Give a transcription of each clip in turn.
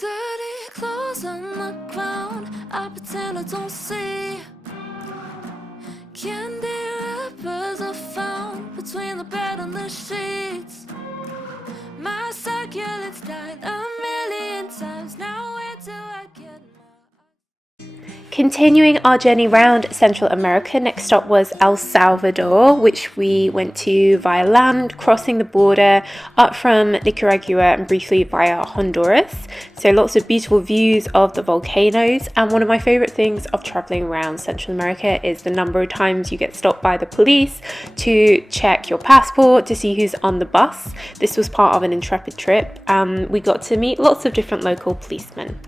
dirty clothes on the ground, I pretend I don't see. Candy wrappers are found between the bed and the sheets. My succulents died a million times. Now where do I get my... Continuing our journey around Central America, next stop was El Salvador, which we went to via land, crossing the border up from Nicaragua and briefly via Honduras. So lots of beautiful views of the volcanoes, and one of my favorite things of traveling around Central America is the number of times you get stopped by the police to check your passport, to see who's on the bus. This was part of an Intrepid trip. We got to meet lots of different local policemen.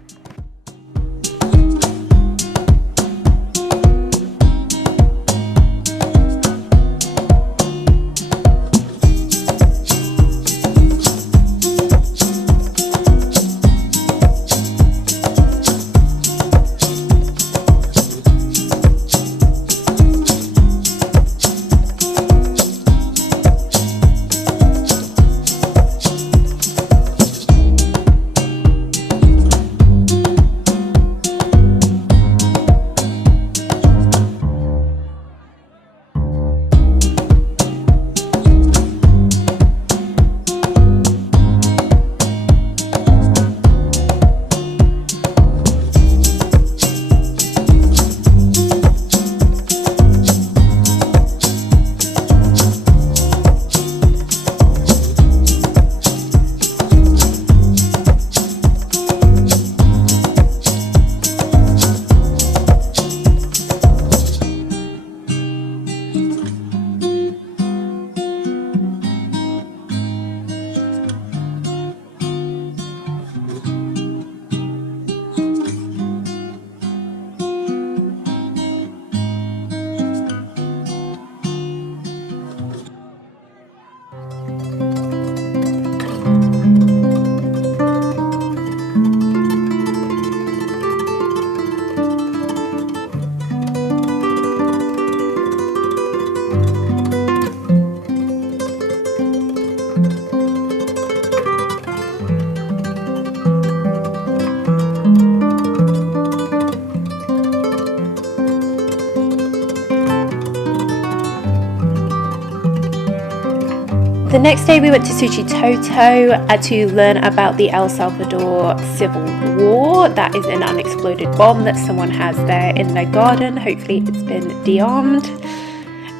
The next day we went to Suchitoto to learn about the El Salvador Civil War. That is an unexploded bomb that someone has there in their garden. Hopefully it's been de-armed.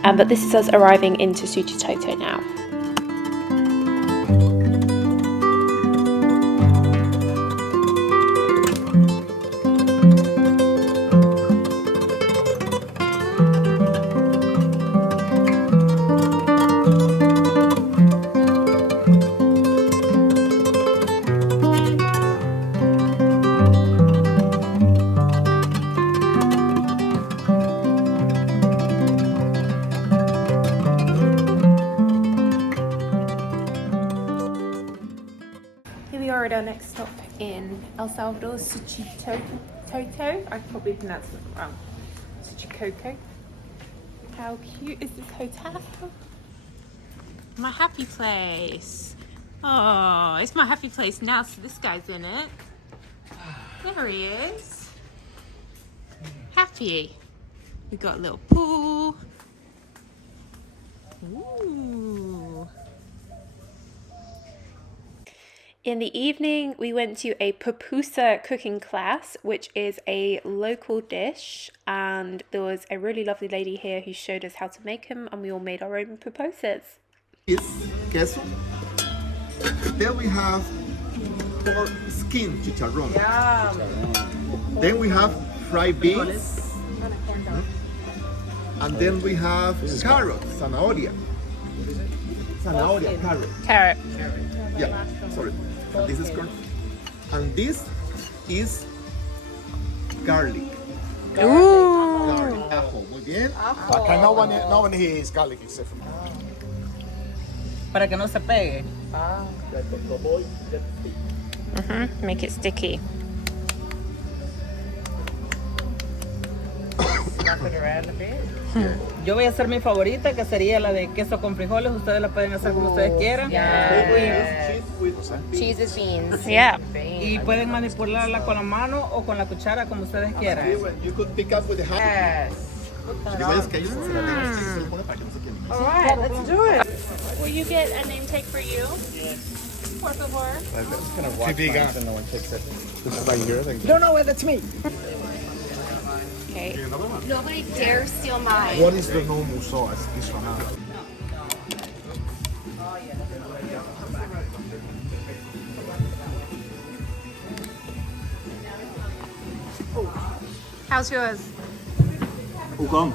But this is us arriving into Suchitoto now. Our next stop in El Salvador, Suchitoto. I probably pronounced it wrong. Suchitoto. How cute is this hotel? My happy place. Oh, it's my happy place now, so this guy's in it. There he is. Happy. We got a little pool. Ooh. In the evening, we went to a pupusa cooking class, which is a local dish, and there was a really lovely lady here who showed us how to make them, and we all made our own pupusas. Is queso. Then we have pork skin chicharrón. Then we have fried beans. And then we have carrot, zanahoria. Carrot. Yeah, sorry. And this is corn. And this is garlic. Garlic. Ajo. Muy bien. Acá no one here is garlic except for me. Para que no se pegue. Make it sticky. put it right in the bed. Yo voy a hacer mi favorita, que sería la de queso con frijoles. Ustedes la pueden hacer como ustedes quieran. Cheese is beans. Yeah. Y pueden manipularla con la mano o con la cuchara, como ustedes quieran. You could pick up with the hand. Digo, es que ellos se la tengan, se la ponen para que no se quede. All right, let's do it. Will you get a name tag for you? Por favor. No one takes it. This is right here. No, that's me. Okay. Nobody dare steal mine. What is the normal size? This one. How's yours? Ugong.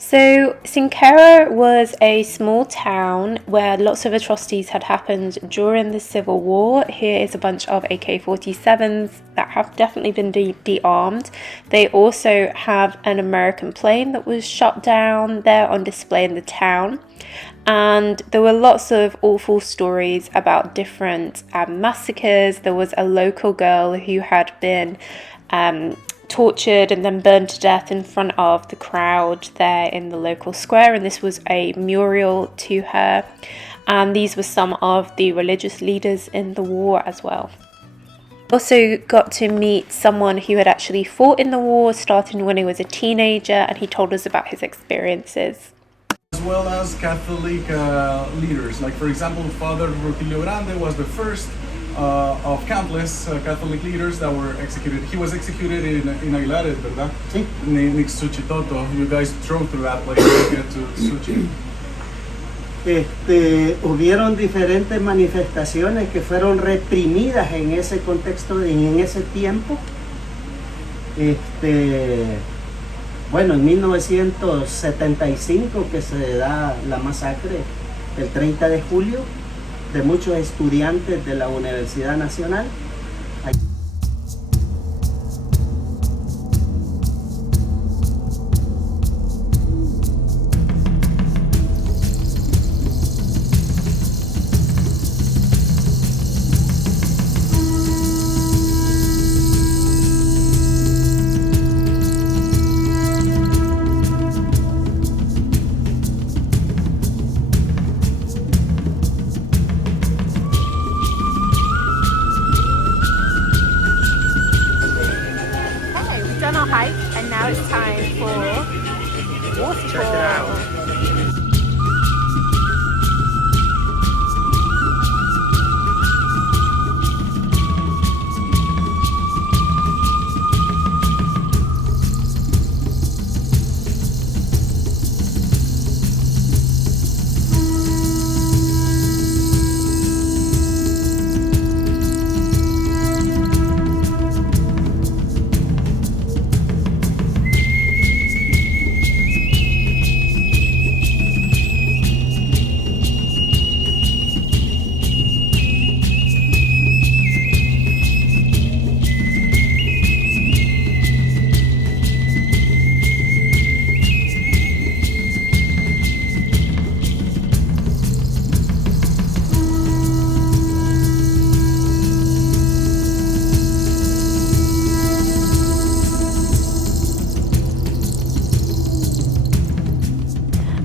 So Cinquera was a small town where lots of atrocities had happened during the Civil War. Here is a bunch of AK-47s that have definitely been de-armed. They also have an American plane that was shot down there on display in the town. And there were lots of awful stories about different massacres. There was a local girl who had been tortured and then burned to death in front of the crowd there in the local square, and this was a memorial to her. And these were some of the religious leaders in the war as well. Also got to meet someone who had actually fought in the war, starting when he was a teenager, and he told us about his experiences. As well as Catholic leaders, like for example, Father Rutilio Grande was the first of countless Catholic leaders that were executed. He was executed in Aguilares, ¿verdad? Sí. Next Suchitoto. You guys drove through that place to get to Suchi. Hubieron diferentes manifestaciones que fueron reprimidas en ese contexto y en ese tiempo. Bueno, en 1975 que se da la masacre, el 30 de julio, de muchos estudiantes de la Universidad Nacional. Hike, and now it's time for waterfall. Check it out.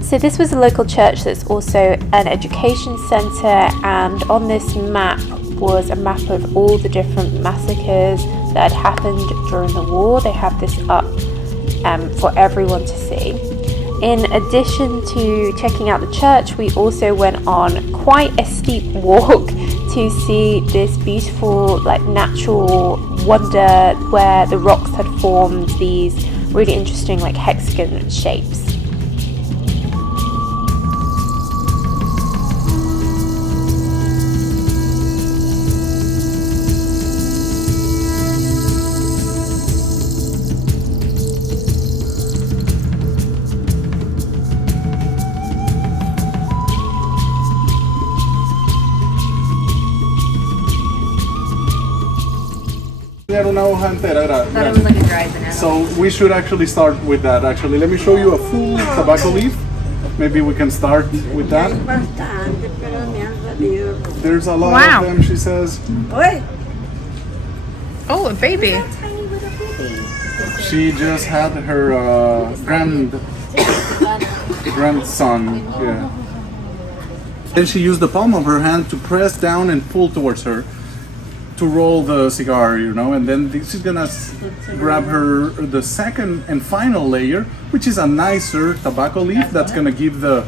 So this was a local church that's also an education centre, and on this map was a map of all the different massacres that had happened during the war. They have this up for everyone to see. In addition to checking out the church, we also went on quite a steep walk to see this beautiful natural wonder where the rocks had formed these really interesting hexagon shapes. Era una hoja entera. Era, Thought it was like a dried banana. So we should actually start with that. Actually, let me show you a full tobacco leaf. Maybe we can start with that. There's a lot Wow. of them, she says. Oh, a baby. She just had her grandson. Yeah. Then she used the palm of her hand to press down and pull towards her to roll the cigar, you know, and then she's gonna grab the second and final layer, which is a nicer tobacco leaf that's gonna give the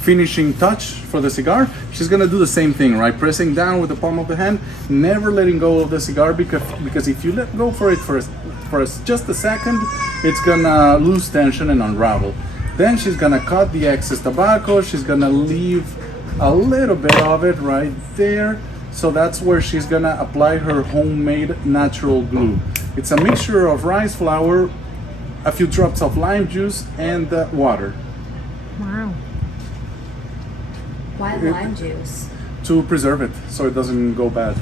finishing touch for the cigar. She's gonna do the same thing, right? Pressing down with the palm of the hand, never letting go of the cigar, because if you let go for just a second, it's gonna lose tension and unravel. Then she's gonna cut the excess tobacco. She's gonna leave a little bit of it right there. So that's where she's gonna apply her homemade natural glue. It's a mixture of rice flour, a few drops of lime juice, and water. Wow. Why lime juice? To preserve it so it doesn't go bad.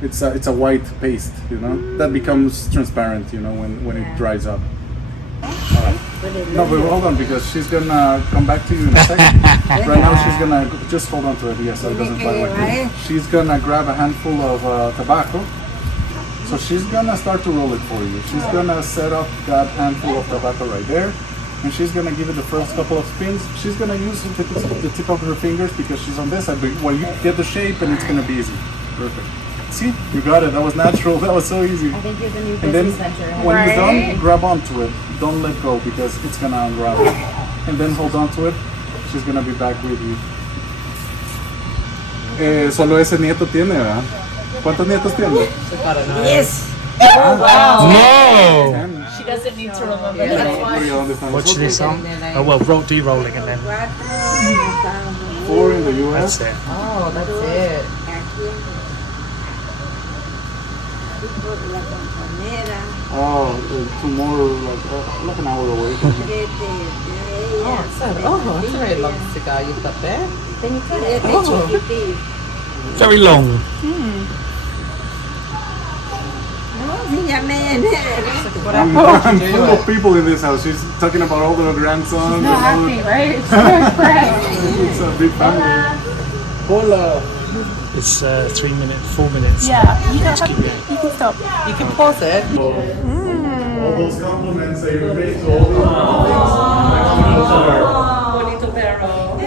It's a white paste, you know, that becomes transparent, you know, when it dries up. No, but hold on, because she's gonna come back to you in a second. Right now, she's gonna just hold on to it, yes, so it doesn't fly away. She's gonna grab a handful of tobacco. So she's gonna start to roll it for you. She's gonna set up that handful of tobacco right there, and she's gonna give it the first couple of spins. She's gonna use the tip of her fingers because she's on this side, but when you get the shape, and it's gonna be easy. Perfect. See, you got it. That was natural. That was so easy. I think you're the new And then business venture. when you're done, grab onto it. Don't let go because it's gonna unravel. And then hold on to it. She's gonna be back with you. Solo ese nieto tiene, ¿verdad? ¿Cuántos nietos tiene? Yes. No! 10. She doesn't need to remember that. Watch this on. Oh, well, de-rolling and then 4 in the US. that's it. Oh, that's it. Oh, 2 more, like an hour away from here. Oh, that's a very long cigar you've got there. Very long. I'm full of people in this house. She's talking about all the grandsons. She's Not happy, right? It's so fresh. It's a big family. Hola. It's 3 minutes, 4 minutes. Yeah, you Just keep going. you can stop. You can pause it. All those compliments that you made to all the Bonito perro.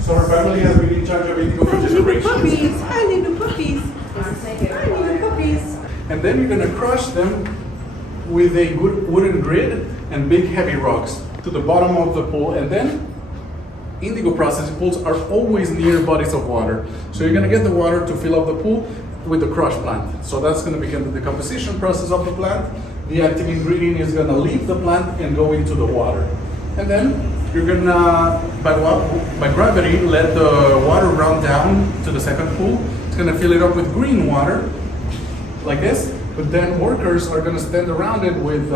So her family has been in charge of Indigo for generations. I need the puppies. I need the puppies. And then you're gonna crush them with a good wooden grid and big heavy rocks to the bottom of the pool. And then indigo processing pools are always near bodies of water. So you're gonna get the water to fill up the pool with the crush plant. So that's gonna begin the decomposition process of the plant. The active ingredient is gonna leave the plant and go into the water. And then you're gonna, by gravity, let the water run down to the second pool. It's gonna fill it up with green water, like this. But then workers are gonna stand around it with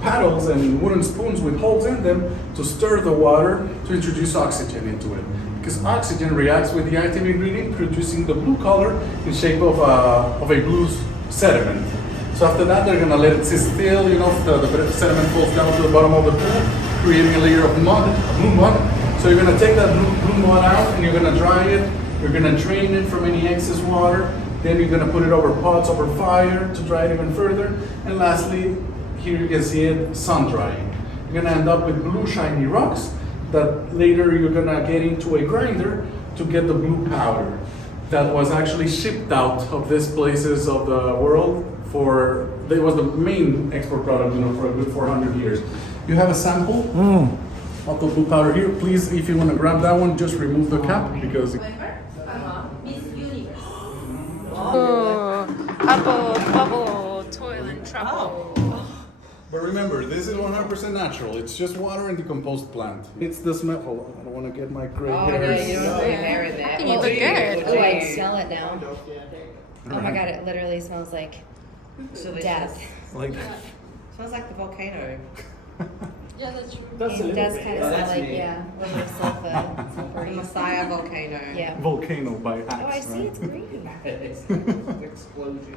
paddles and wooden spoons with holes in them to stir the water to introduce oxygen into it. Because oxygen reacts with the active ingredient, producing the blue color in shape of a blue sediment. So after that, they're gonna let it sit still. You know, the sediment falls down to the bottom of the pool, creating a layer of mud, blue mud. So you're gonna take that blue mud out and you're gonna dry it. You're gonna drain it from any excess water. Then you're gonna put it over pots over fire to dry it even further. And lastly, here you can see it sun drying. You're gonna end up with blue shiny rocks that later you're gonna get into a grinder to get the blue powder that was actually shipped out of these places of the world it was the main export product, you know, for a good 400 years. You have a sample of the blue powder here. Please, if you want to grab that one, just remove the cap because Bubble, toil and trouble. But remember, this is 100% natural. It's just water and decomposed plant. It's the smell. Hold on, I don't want to get my gray hairs. You don't really hair in that. You look good. Oh, I smell it now. Oh my god, it literally smells like death. Like, Smells like the volcano. Yeah, that's true. It does kind of sound like, yeah, a little bit of sulfur. The Messiah volcano. Yeah. Volcano by Axe. Oh, I see, it's green. Explosion.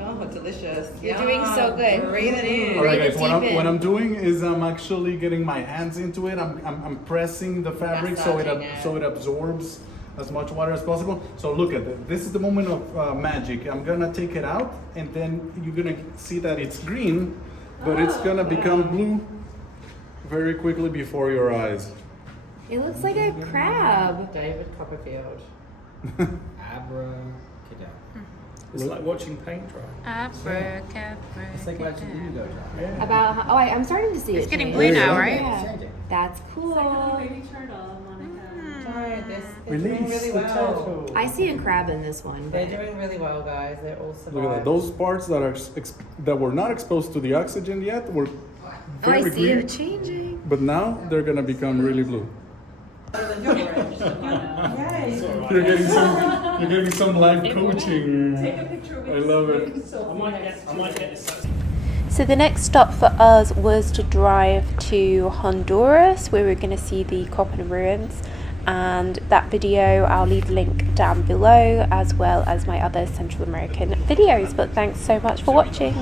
Oh, delicious. You're doing so good. Breathe it in. All right, guys. Deep What in. I'm doing is I'm actually getting my hands into it. I'm pressing the fabric so Massaging it absorbs as much water as possible. So look at it. This is the moment of magic. I'm gonna take it out, and then you're gonna see that it's green, but it's gonna become blue very quickly before your eyes. It looks like a crab. David Copperfield. Abracadabra. It's like watching paint dry. It's like watching Indigo dry. Yeah. About how, I'm starting to see It's it getting change. blue now, right? Yeah. That's cool. Alright, they're doing Release really the well. turtle. I see a crab in this one. They're But doing really well, guys. They're all surviving. Look at that. Those parts that are that were not exposed to the oxygen yet were oh, very I see green, it changing. but now they're gonna become really blue. Yay. You're getting some live coaching. Take a picture of I love it. I might get this. So the next stop for us was to drive to Honduras, where we're going to see the copper ruins. And that video, I'll leave the link down below, as well as my other Central American videos. But thanks so much for watching.